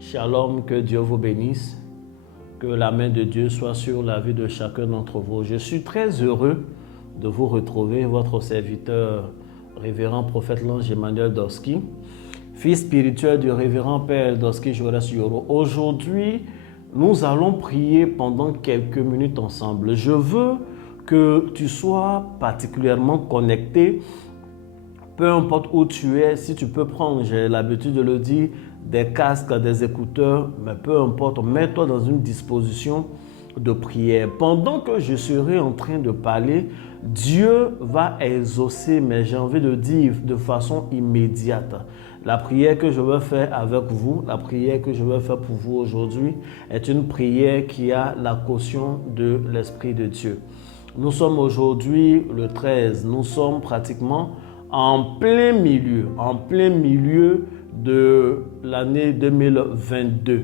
Shalom, que Dieu vous bénisse, que la main de Dieu soit sur la vie de chacun d'entre vous. Je suis très heureux de vous retrouver, votre serviteur, révérend prophète l'ange Emmanuel Dorski, fils spirituel du révérend père Dorski Joras Yoro. Aujourd'hui, nous allons prier pendant quelques minutes ensemble. Je veux que tu sois particulièrement connecté, peu importe où tu es, si tu peux prendre, j'ai l'habitude de le dire, des casques, des écouteurs, mais peu importe, mets-toi dans une disposition de prière. Pendant que je serai en train de parler, Dieu va exaucer, mais j'ai envie de dire de façon immédiate. La prière que je veux faire avec vous, la prière que je veux faire pour vous aujourd'hui, est une prière qui a la caution de l'Esprit de Dieu. Nous sommes aujourd'hui le 13, nous sommes pratiquement en plein milieu de l'année 2022.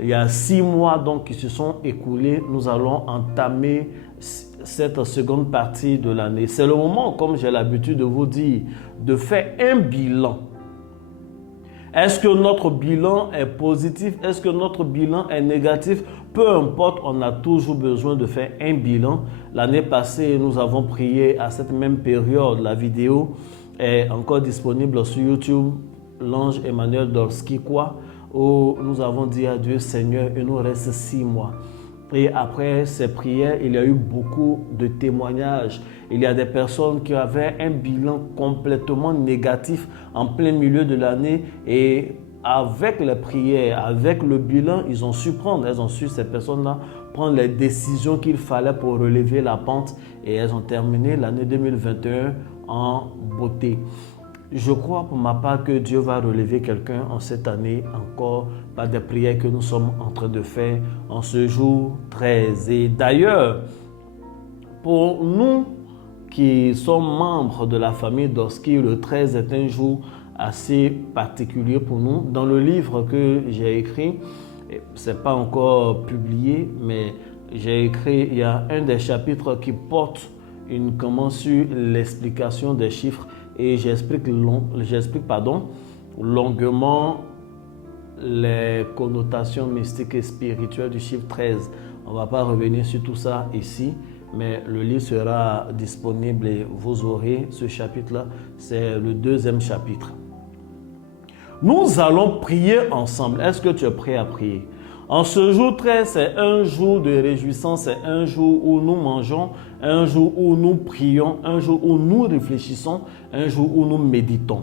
Il y a 6 mois donc qui se sont écoulés. Nous allons entamer cette seconde partie de l'année. C'est le moment, comme j'ai l'habitude de vous dire, de faire un bilan. Est-ce que notre bilan est positif? Est-ce que notre bilan est négatif? Peu importe, on a toujours besoin de faire un bilan. L'année passée, nous avons prié à cette même période. La vidéo est encore disponible sur YouTube, l'ange Emmanuel Dorski, où nous avons dit à Dieu, Seigneur, il nous reste 6 mois. Et après ces prières, il y a eu beaucoup de témoignages. Il y a des personnes qui avaient un bilan complètement négatif en plein milieu de l'année et avec les prières, avec le bilan, elles ont su, ces personnes-là, prendre les décisions qu'il fallait pour relever la pente et elles ont terminé l'année 2021 en beauté. Je crois pour ma part que Dieu va relever quelqu'un en cette année encore par des prières que nous sommes en train de faire en ce jour 13. Et d'ailleurs, pour nous qui sommes membres de la famille Dorski, le 13 est un jour assez particulier pour nous. Dans le livre que j'ai écrit, ce n'est pas encore publié, mais j'ai écrit, il y a un des chapitres qui porte sur l'explication des chiffres et j'explique longuement les connotations mystiques et spirituelles du chiffre 13. On ne va pas revenir sur tout ça ici, mais le livre sera disponible et vous aurez ce chapitre-là. C'est le 2e chapitre. Nous allons prier ensemble. Est-ce que tu es prêt à prier? En ce jour 13, c'est un jour de réjouissance, c'est un jour où nous mangeons, un jour où nous prions, un jour où nous réfléchissons, un jour où nous méditons.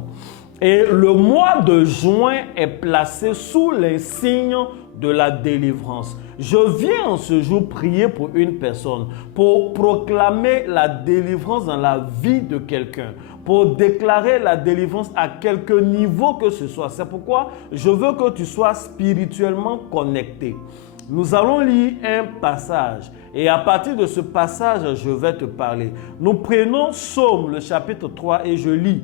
Et le mois de juin est placé sous les signes de la délivrance. Je viens en ce jour prier pour une personne, pour proclamer la délivrance dans la vie de quelqu'un, pour déclarer la délivrance à quelque niveau que ce soit. C'est pourquoi je veux que tu sois spirituellement connecté. Nous allons lire un passage et à partir de ce passage, je vais te parler. Nous prenons Psaume, le chapitre 3 et je lis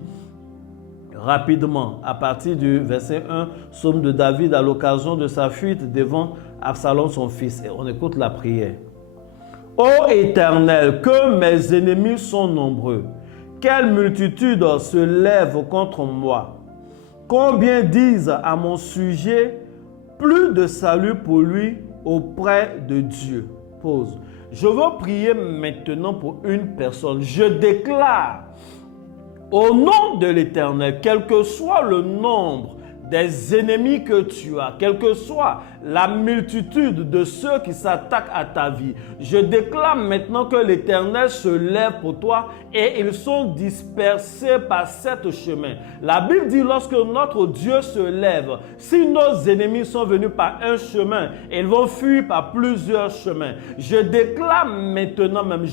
rapidement à partir du verset 1, Psaume de David à l'occasion de sa fuite devant Absalom son fils. Et on écoute la prière. Ô Éternel, que mes ennemis sont nombreux. Quelle multitude se lève contre moi. Combien disent à mon sujet, plus de salut pour lui auprès de Dieu. Pause. Je veux prier maintenant pour une personne. Je déclare au nom de l'Éternel, quel que soit le nombre des ennemis que tu as, quelle que soit la multitude de ceux qui s'attaquent à ta vie, je déclare maintenant que l'Éternel se lève pour toi et ils sont dispersés par cet chemin. La Bible dit lorsque notre Dieu se lève, si nos ennemis sont venus par un chemin, ils vont fuir par plusieurs chemins. Je déclare maintenant même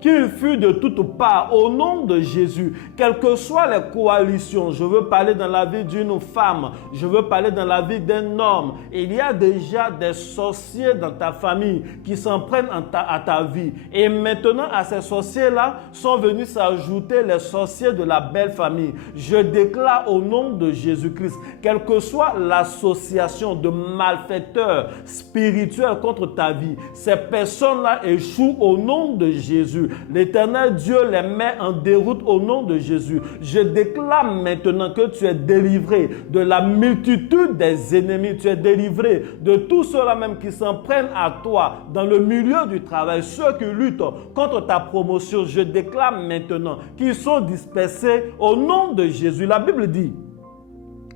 qu'ils fuient de toutes parts au nom de Jésus. Quelles que soient les coalitions, je veux parler dans la vie d'une femme, je veux parler dans la vie d'un homme. Il y a déjà des sorciers dans ta famille qui s'en prennent à ta vie. Et maintenant, à ces sorciers-là sont venus s'ajouter les sorciers de la belle famille. Je déclare au nom de Jésus-Christ, quelle que soit l'association de malfaiteurs spirituels contre ta vie, ces personnes-là échouent au nom de Jésus. L'Éternel Dieu les met en déroute au nom de Jésus. Je déclare maintenant que tu es délivré de la multitude des ennemis. Tu es délivré de tous ceux-là même qui s'en prennent à toi dans le milieu du travail, ceux qui luttent contre ta promotion. Je déclare maintenant qu'ils sont dispersés au nom de Jésus. La Bible dit,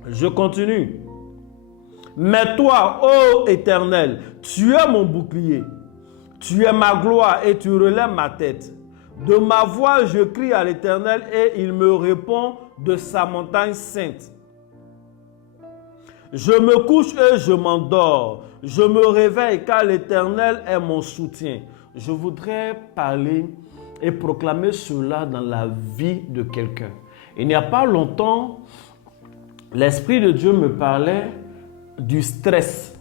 je continue. Mais toi, ô Éternel, tu es mon bouclier, tu es ma gloire et tu relèves ma tête. De ma voix, je crie à l'Éternel et il me répond de sa montagne sainte. Je me couche et je m'endors. Je me réveille car l'Éternel est mon soutien. Je voudrais parler et proclamer cela dans la vie de quelqu'un. Il n'y a pas longtemps, l'Esprit de Dieu me parlait du stress.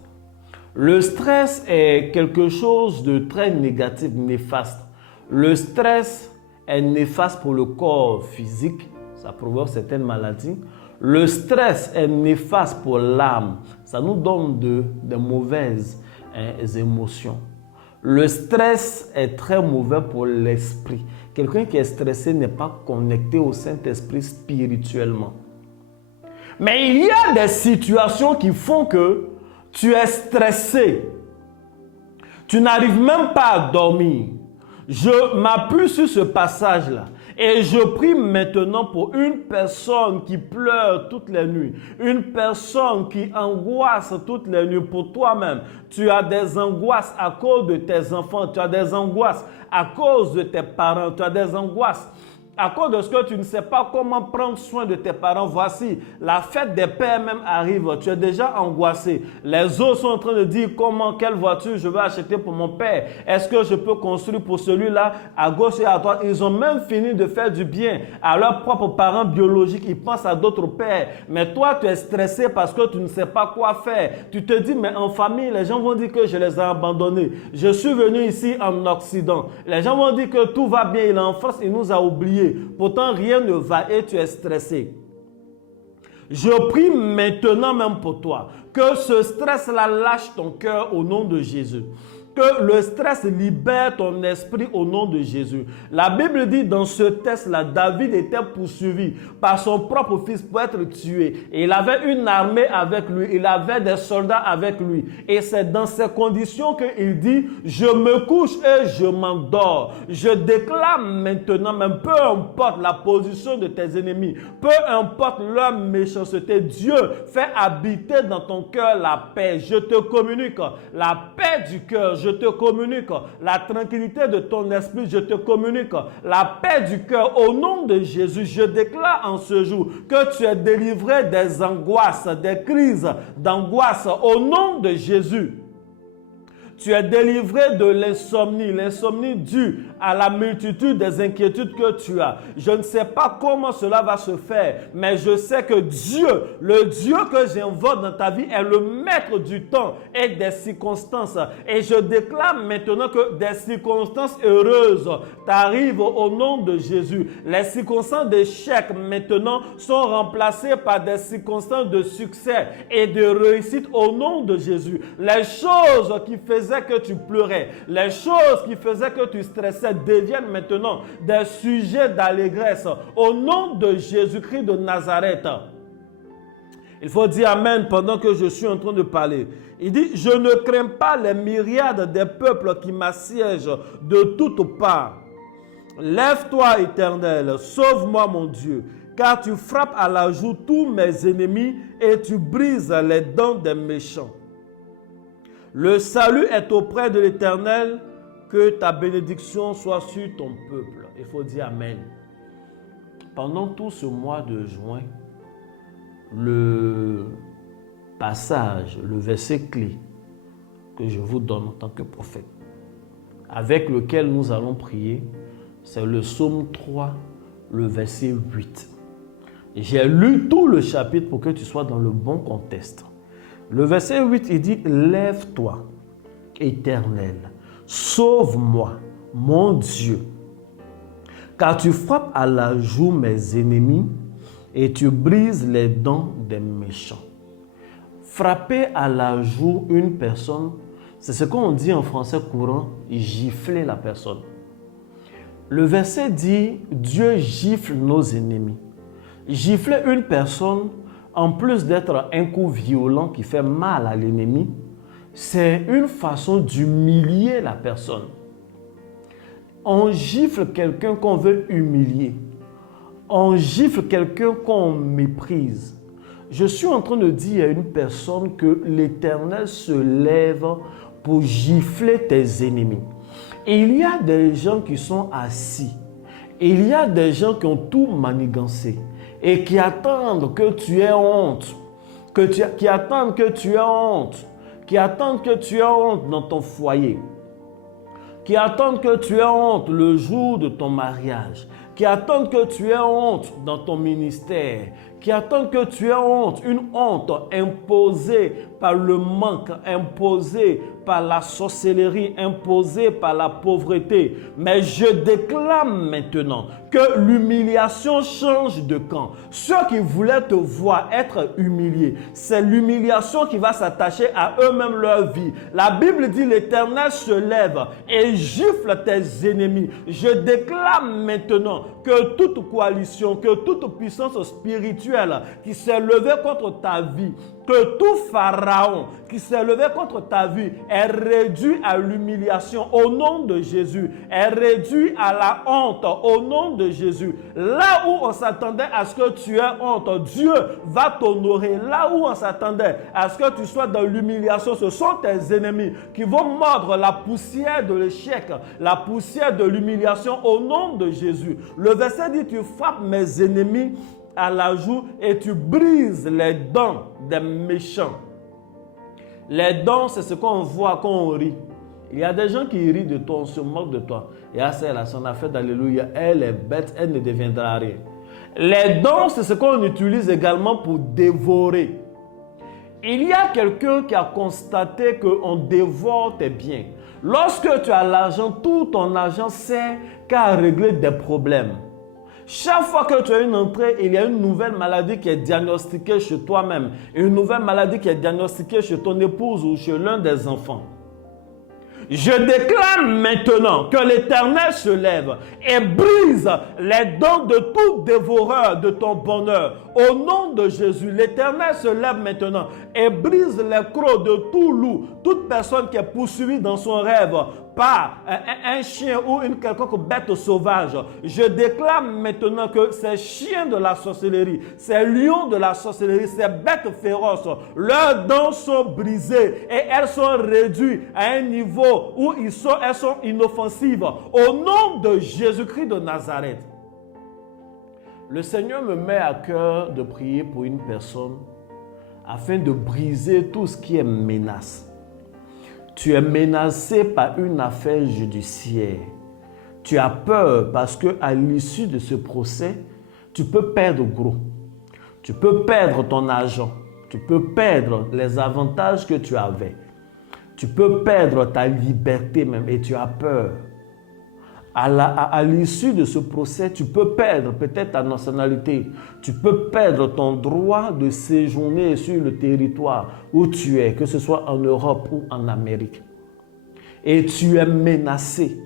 Le stress est quelque chose de très négatif, néfaste. Le stress est néfaste pour le corps physique, ça provoque certaines maladies. Le stress est néfaste pour l'âme, ça nous donne de mauvaises émotions. Le stress est très mauvais pour l'esprit. Quelqu'un qui est stressé n'est pas connecté au Saint-Esprit spirituellement. Mais il y a des situations qui font que tu es stressé. Tu n'arrives même pas à dormir. Je m'appuie sur ce passage-là et je prie maintenant pour une personne qui pleure toutes les nuits, une personne qui angoisse toutes les nuits pour toi-même. Tu as des angoisses à cause de tes enfants, tu as des angoisses à cause de tes parents, tu as des angoisses à cause de ce que tu ne sais pas comment prendre soin de tes parents. Voici, la fête des pères même arrive. Tu es déjà angoissé. Les autres sont en train de dire quelle voiture je vais acheter pour mon père. Est-ce que je peux construire pour celui-là à gauche et à droite? Ils ont même fini de faire du bien à leurs propres parents biologiques. Ils pensent à d'autres pères. Mais toi, tu es stressé parce que tu ne sais pas quoi faire. Tu te dis, mais en famille, les gens vont dire que je les ai abandonnés. Je suis venu ici en Occident. Les gens vont dire que tout va bien. Il est en France, il nous a oubliés. Pourtant, rien ne va et tu es stressé. Je prie maintenant même pour toi que ce stress-là lâche ton cœur au nom de Jésus. Que le stress libère ton esprit au nom de Jésus. La Bible dit dans ce texte-là, David était poursuivi par son propre fils pour être tué. Et il avait une armée avec lui, il avait des soldats avec lui. Et c'est dans ces conditions qu'il dit, je me couche et je m'endors. Je déclare maintenant, même peu importe la position de tes ennemis, peu importe leur méchanceté, Dieu fait habiter dans ton cœur la paix. Je te communique la paix du cœur. Je te communique la tranquillité de ton esprit. Je te communique la paix du cœur. Au nom de Jésus, je déclare en ce jour que tu es délivré des angoisses, des crises d'angoisse. Au nom de Jésus. Tu es délivré de l'insomnie due à la multitude des inquiétudes que tu as. Je ne sais pas comment cela va se faire, mais je sais que Dieu, le Dieu que j'invoque dans ta vie, est le maître du temps et des circonstances. Et je déclare maintenant que des circonstances heureuses t'arrivent au nom de Jésus. Les circonstances d'échec maintenant sont remplacées par des circonstances de succès et de réussite au nom de Jésus. Les choses qui faisaient que tu pleurais, les choses qui faisaient que tu stressais deviennent maintenant des sujets d'allégresse au nom de Jésus-Christ de Nazareth. Il faut dire Amen pendant que je suis en train de parler. Il dit, je ne crains pas les myriades des peuples qui m'assiègent de toutes parts. Lève-toi, Éternel, sauve-moi, mon Dieu, car tu frappes à la joue tous mes ennemis et tu brises les dents des méchants. Le salut est auprès de l'Éternel, que ta bénédiction soit sur ton peuple. Il faut dire Amen. Pendant tout ce mois de juin, le passage, le verset clé que je vous donne en tant que prophète, avec lequel nous allons prier, c'est le psaume 3, le verset 8. J'ai lu tout le chapitre pour que tu sois dans le bon contexte. Le verset 8, il dit, « Lève-toi, Éternel, sauve-moi, mon Dieu, car tu frappes à la joue mes ennemis et tu brises les dents des méchants. » Frapper à la joue une personne, c'est ce qu'on dit en français courant, gifler la personne. Le verset dit, Dieu gifle nos ennemis. Gifler une personne en plus d'être un coup violent qui fait mal à l'ennemi, c'est une façon d'humilier la personne. On gifle quelqu'un qu'on veut humilier. On gifle quelqu'un qu'on méprise. Je suis en train de dire à une personne que l'Éternel se lève pour gifler tes ennemis. Il y a des gens qui sont assis. Il y a des gens qui ont tout manigancé et qui attendent que tu aies honte. Qui attendent que tu aies honte. Qui attendent que tu aies honte dans ton foyer. Qui attendent que tu aies honte le jour de ton mariage. Qui attendent que tu aies honte dans ton ministère. Qui attendent que tu aies honte, une honte imposée par le manque, imposée par la sorcellerie, imposée par la pauvreté. Mais je déclame maintenant que l'humiliation change de camp. Ceux qui voulaient te voir être humiliés, c'est l'humiliation qui va s'attacher à eux-mêmes leur vie. La Bible dit l'Éternel se lève et gifle tes ennemis. Je déclame maintenant que toute coalition, que toute puissance spirituelle qui s'est levée contre ta vie, que tout pharaon qui s'est levé contre ta vie est réduit à l'humiliation au nom de Jésus, est réduit à la honte au nom de Jésus. Là où on s'attendait à ce que tu aies honte, Dieu va t'honorer. Là où on s'attendait à ce que tu sois dans l'humiliation, ce sont tes ennemis qui vont mordre la poussière de l'échec, la poussière de l'humiliation au nom de Jésus. Le verset dit, tu frappes mes ennemis à la joue et tu brises les dents des méchants. Les dents, c'est ce qu'on voit quand on rit. Il y a des gens qui rient de toi, on se moque de toi. Et à celle-là, son affaire d'alléluia, elle est bête, elle ne deviendra rien. Les dents, c'est ce qu'on utilise également pour dévorer. Il y a quelqu'un qui a constaté qu'on dévore tes biens. Lorsque tu as l'argent, tout ton argent sert qu'à régler des problèmes. Chaque fois que tu as une entrée, il y a une nouvelle maladie qui est diagnostiquée chez toi-même. Une nouvelle maladie qui est diagnostiquée chez ton épouse ou chez l'un des enfants. Je déclare maintenant que l'Éternel se lève et brise les dents de tout dévoreur de ton bonheur. Au nom de Jésus, l'Éternel se lève maintenant et brise les crocs de tout loup, toute personne qui est poursuivie dans son rêve par un chien ou une quelconque bête sauvage. Je déclare maintenant que ces chiens de la sorcellerie, ces lions de la sorcellerie, ces bêtes féroces, leurs dents sont brisées et elles sont réduites à un niveau où elles sont inoffensives. Au nom de Jésus-Christ de Nazareth. Le Seigneur me met à cœur de prier pour une personne afin de briser tout ce qui est menace. Tu es menacé par une affaire judiciaire. Tu as peur parce qu'à l'issue de ce procès, tu peux perdre gros. Tu peux perdre ton argent. Tu peux perdre les avantages que tu avais. Tu peux perdre ta liberté même et tu as peur. À l'issue de ce procès, tu peux perdre peut-être ta nationalité. Tu peux perdre ton droit de séjourner sur le territoire où tu es, que ce soit en Europe ou en Amérique. Et tu es menacé.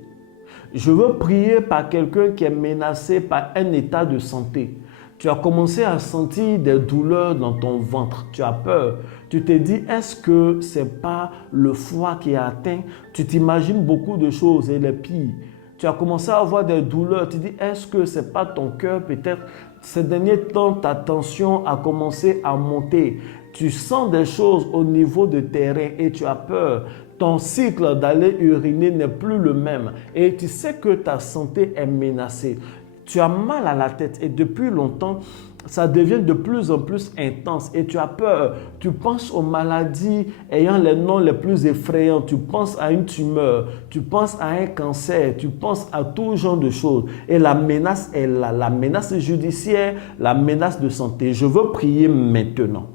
Je veux prier par quelqu'un qui est menacé par un état de santé. Tu as commencé à sentir des douleurs dans ton ventre. Tu as peur. Tu te dis, est-ce que ce n'est pas le foie qui est atteint? Tu t'imagines beaucoup de choses et les pires. Tu as commencé à avoir des douleurs. Tu dis, est-ce que ce n'est pas ton cœur peut-être? Ces derniers temps, ta tension a commencé à monter. Tu sens des choses au niveau de tes reins et tu as peur. Ton cycle d'aller uriner n'est plus le même. Et tu sais que ta santé est menacée. Tu as mal à la tête et depuis longtemps, ça devient de plus en plus intense et tu as peur. Tu penses aux maladies ayant les noms les plus effrayants. Tu penses à une tumeur, tu penses à un cancer, tu penses à tout genre de choses. Et la menace est là, la menace judiciaire, la menace de santé. Je veux prier maintenant.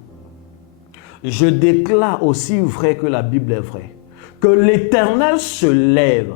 Je déclare aussi vrai que la Bible est vraie, que l'Éternel se lève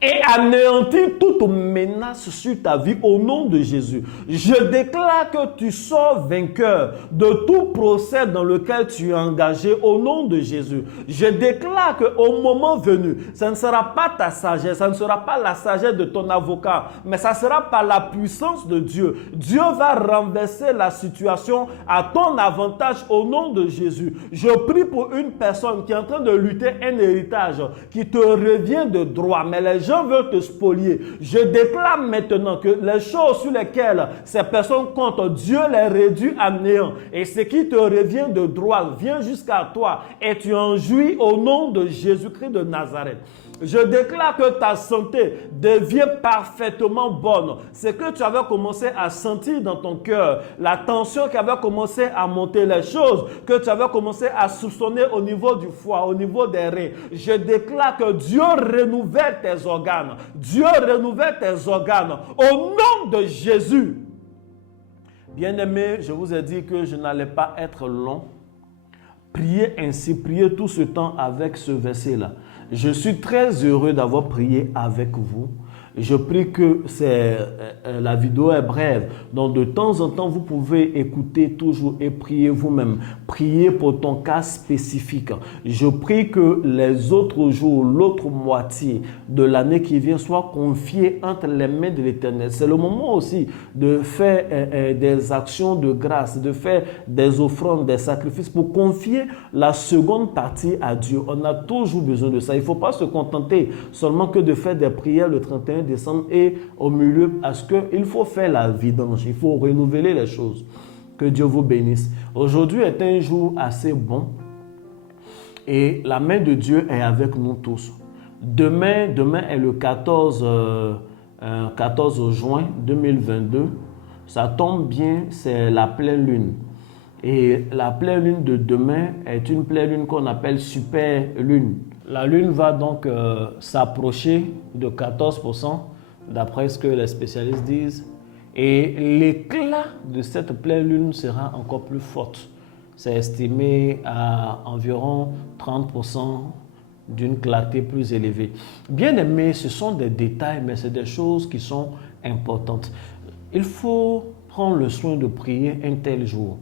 et anéantir toute menace sur ta vie au nom de Jésus. Je déclare que tu sors vainqueur de tout procès dans lequel tu es engagé au nom de Jésus. Je déclare qu'au moment venu, ça ne sera pas ta sagesse, ça ne sera pas la sagesse de ton avocat, mais ça sera par la puissance de Dieu. Dieu va renverser la situation à ton avantage au nom de Jésus. Je prie pour une personne qui est en train de lutter un héritage qui te revient de droit, mais les gens veulent te spolier. Je déclare maintenant que les choses sur lesquelles ces personnes comptent, Dieu les réduit à néant. Et ce qui te revient de droit vient jusqu'à toi et tu en jouis au nom de Jésus-Christ de Nazareth. Je déclare que ta santé devient parfaitement bonne. Ce que tu avais commencé à sentir dans ton cœur, la tension qui avait commencé à monter, les choses que tu avais commencé à soupçonner au niveau du foie, au niveau des reins. Je déclare que Dieu renouvelle tes organes. Dieu renouvelle tes organes. Au nom de Jésus. Bien-aimés, je vous ai dit que je n'allais pas être long. Priez ainsi, priez tout ce temps avec ce verset-là. Je suis très heureux d'avoir prié avec vous. Je prie que la vidéo est brève. Donc, de temps en temps, vous pouvez écouter toujours et prier vous-même. Priez pour ton cas spécifique. Je prie que les autres jours, l'autre moitié de l'année qui vient, soit confiée entre les mains de l'Éternel. C'est le moment aussi de faire des actions de grâce, de faire des offrandes, des sacrifices pour confier la seconde partie à Dieu. On a toujours besoin de ça. Il ne faut pas se contenter seulement que de faire des prières le 31 décembre et au milieu, parce qu'il faut faire la vidange, il faut renouveler les choses. Que Dieu vous bénisse. Aujourd'hui est un jour assez bon et la main de Dieu est avec nous tous. Demain est le 14 juin 2022. Ça tombe bien, c'est la pleine lune. Et la pleine lune de demain est une pleine lune qu'on appelle super lune. La lune va donc s'approcher de 14%, d'après ce que les spécialistes disent. Et l'éclat de cette pleine lune sera encore plus fort. C'est estimé à environ 30% d'une clarté plus élevée. Bien aimé, ce sont des détails, mais c'est des choses qui sont importantes. Il faut prendre le soin de prier un tel jour.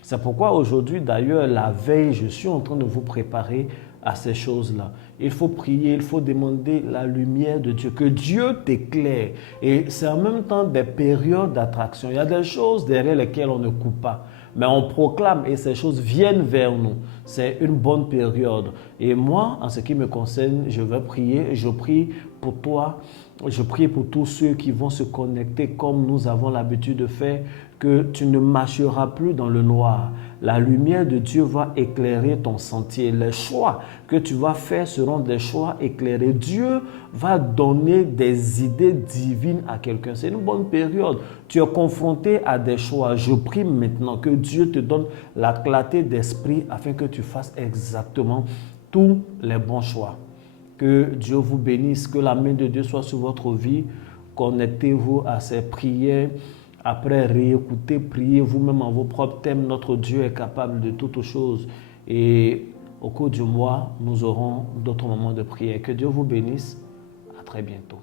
C'est pourquoi aujourd'hui, d'ailleurs, la veille, je suis en train de vous préparer à ces choses-là. Il faut prier, il faut demander la lumière de Dieu, que Dieu t'éclaire. Et c'est en même temps des périodes d'attraction. Il y a des choses derrière lesquelles on ne coupe pas, mais on proclame et ces choses viennent vers nous. C'est une bonne période. Et moi, en ce qui me concerne, je vais prier. Je prie pour toi. Je prie pour tous ceux qui vont se connecter comme nous avons l'habitude de faire, que tu ne marcheras plus dans le noir. La lumière de Dieu va éclairer ton sentier. Les choix que tu vas faire seront des choix éclairés. Dieu va donner des idées divines à quelqu'un. C'est une bonne période. Tu es confronté à des choix. Je prie maintenant que Dieu te donne la clarté d'esprit afin que tu fasses exactement tous les bons choix. Que Dieu vous bénisse, que la main de Dieu soit sur votre vie. Connectez-vous à ces prières. Après, réécoutez, priez vous-même en vos propres thèmes. Notre Dieu est capable de toutes choses. Et au cours du mois, nous aurons d'autres moments de prière. Que Dieu vous bénisse. À très bientôt.